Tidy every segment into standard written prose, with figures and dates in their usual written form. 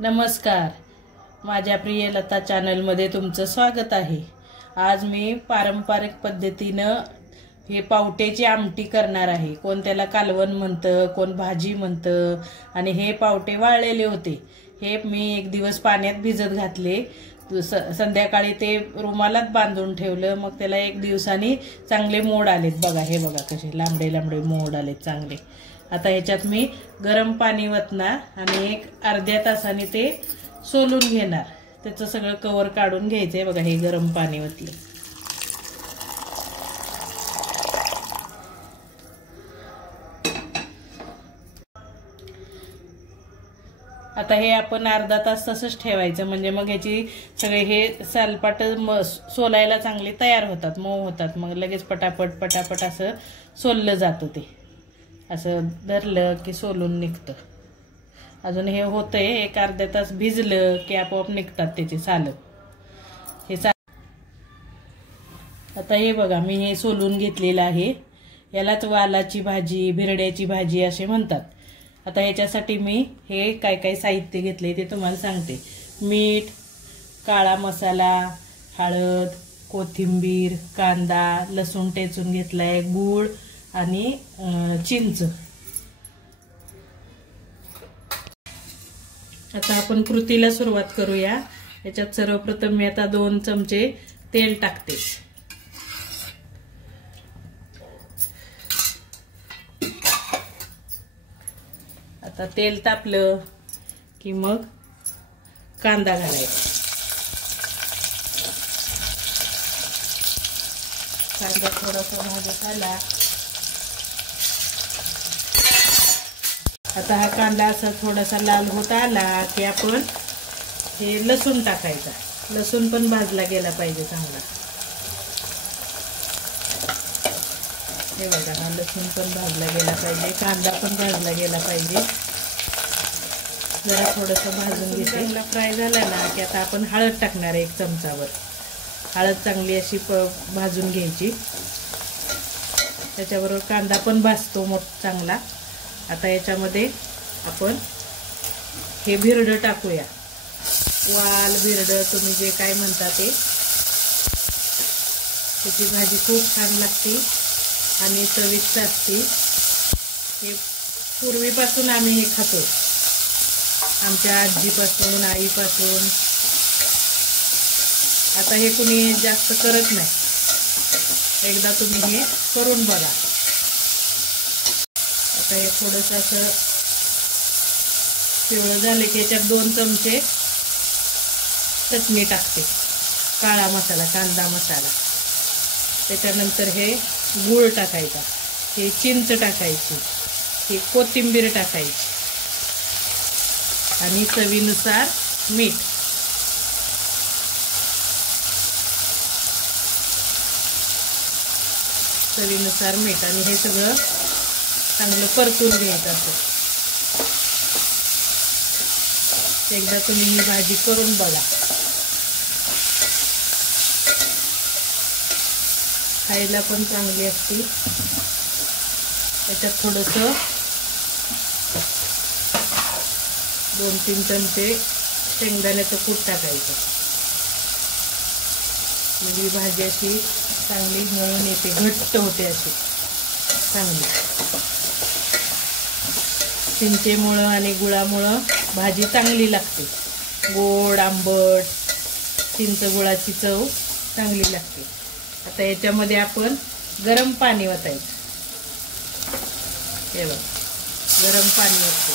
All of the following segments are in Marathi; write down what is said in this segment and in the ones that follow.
नमस्कार, माझ्या प्रिय लता चॅनलमध्ये तुमचं स्वागत आहे। आज मी पारंपरिक पद्धतीनं हे पावट्याची आमटी करणार आहे। कोण त्याला कालवण म्हणतं, कोण भाजी म्हणतं। आणि हे पावटे वाळलेले होते, हे मी एक दिवस पाण्यात भिजत घातले। संध्याकाळी ते रुमालात बांधून ठेवलं, मग त्याला एक दिवसांनी चांगले मोड आलेत। बघा, हे बघा कसे लांबडे लांबडे मोड आलेत चांगले। आता ह्याच्यात मी गरम पाणी वतणार आणि एक अर्ध्या तासाने ते सोलून घेणार। त्याचं सगळं कवर काढून घ्यायचंय। बघा, हे गरम पाणी वतले। आता हे आपण अर्धा तास तसंच ठेवायचं, म्हणजे मग ह्याची सगळे हे सालपाट सोलायला चांगले तयार होतात, मऊ होतात। मग लगेच पटापट पटापट असं सोललं जातं। ते असं धरलं की सोलून निघतं। अजून हे होतंय, एक अर्धा तास भिजलं की आपोआप निघतात त्याची सालं। हे आता हे बघा, मी हे सोलून घेतलेलं आहे। यालाच वालाची भाजी, भिरड्याची भाजी असे म्हणतात। आता ह्याच्यासाठी मी हे काय काय साहित्य घेतले ते तुम्हाला सांगते। मीठ, काळा मसाला, हळद, कोथिंबीर, कांदा, लसूण टेचून घेतलाय, गूळ आणि चिंच। आता आपण कृतीला सुरुवात करूया। याच्यात सर्वप्रथम मी आता 2 चमचे तेल टाकते। आता तेल तापलं की मग कांदा घालायचा। कांदा थोडासा भाजत आला, आता हा कांदा असा थोडासा लाल होत आला की आपण हे लसूण टाकायचा। लसूण पण भाजला गेला पाहिजे चांगला। हे बघा, हा लसूण पण भाजला गेला पाहिजे, कांदा पण भाजला गेला पाहिजे। जरा थोडंसं भाजून घेते। चांगला फ्राय झाला ना की आता आपण हळद टाकणार आहे 1 चमचावर। हळद चांगली अशी भाजून घ्यायची। त्याच्याबरोबर कांदा पण भाजतो चांगला। आता याच्यामध्ये आपण हे भिरडं टाकूया। वाल, भिरडं तुम्ही जे काय म्हणता ते। त्याची भाजी खूप छान लागते आणि चविष्ट असते। हे पूर्वीपासून आम्ही हे खातो, आमच्या आजीपासून, आईपासून। आता हे कुणी जास्त करत नाही, एकदा तुम्ही हे करून बघा। आता हे थोडंसं असं पिवळं झालं की याच्यात 2 चमचे चटणी टाकते, काळा मसाला, कांदा मसाला। त्याच्यानंतर हे गूळ टाकायचा, हे चिंच टाकायची, हे कोथिंबीर टाकायची आणि चवीनुसार मीठ। चवीनुसार मीठ आणि हे सगळं चांगलं परतून घ्यायचं असं। एकदा तुम्ही ही भाजी करून बघा, खायला पण चांगली असते। त्याच्यात थोडंसं 2-3 चमचे शेंगदाण्याचं कूट टाकायचं, म्हणजे ही भाजी अशी चांगली मळून येते, घट्ट होते अशी चांगली। चिंचेमुळं आणि गुळामुळं भाजी चांगली लागते, गोड आंबट, चिंच गुळाची चव चांगली लागते। आता याच्यामध्ये आपण गरम पाणी वतायचं। हे बघ, गरम पाणी वततो।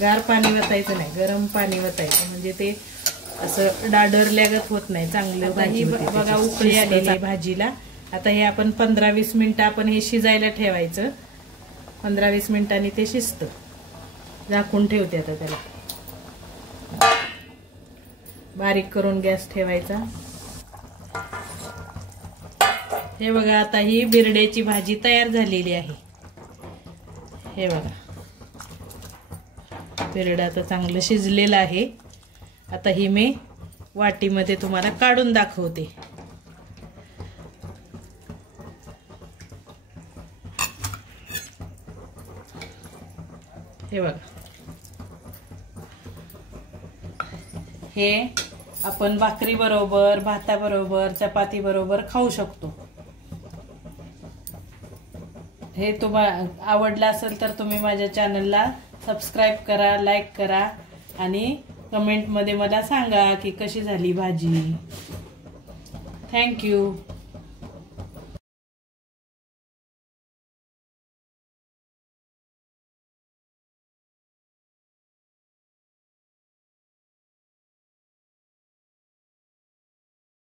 गार पाणी वतायचं नाही, गरम पाणी वतायचं, म्हणजे ते असं डाडरल्यागत होत नाही, चांगलं भाजी बघा उकळी आलेली आहे भाजीला। आता हे आपण 15-20 मिनिटं आपण हे शिजायला ठेवायचं। 15-20 मिनिटांनी ते शिजतं। झाकून ठेवते आता त्याला, बारीक करून गॅस ठेवायचा। हे बघा, आता ही बिरड्याची भाजी तयार झालेली आहे। हे बघा, बिरडं आता चांगलं शिजलेलं आहे। आता ही मी वाटीमध्ये तुम्हाला काढून दाखवते। हे बघा, हे आपण भाकरी बरोबर, भाताबरोबर, चपाती बरोबर खाऊ शकतो. हे तुम्हाला आवडलं असेल तर तुम्ही माझ्या चॅनलला सबस्क्राईब करा, लाईक करा आणि कमेंटमध्ये मला सांगा की कशी झाली भाजी. थँक्यू.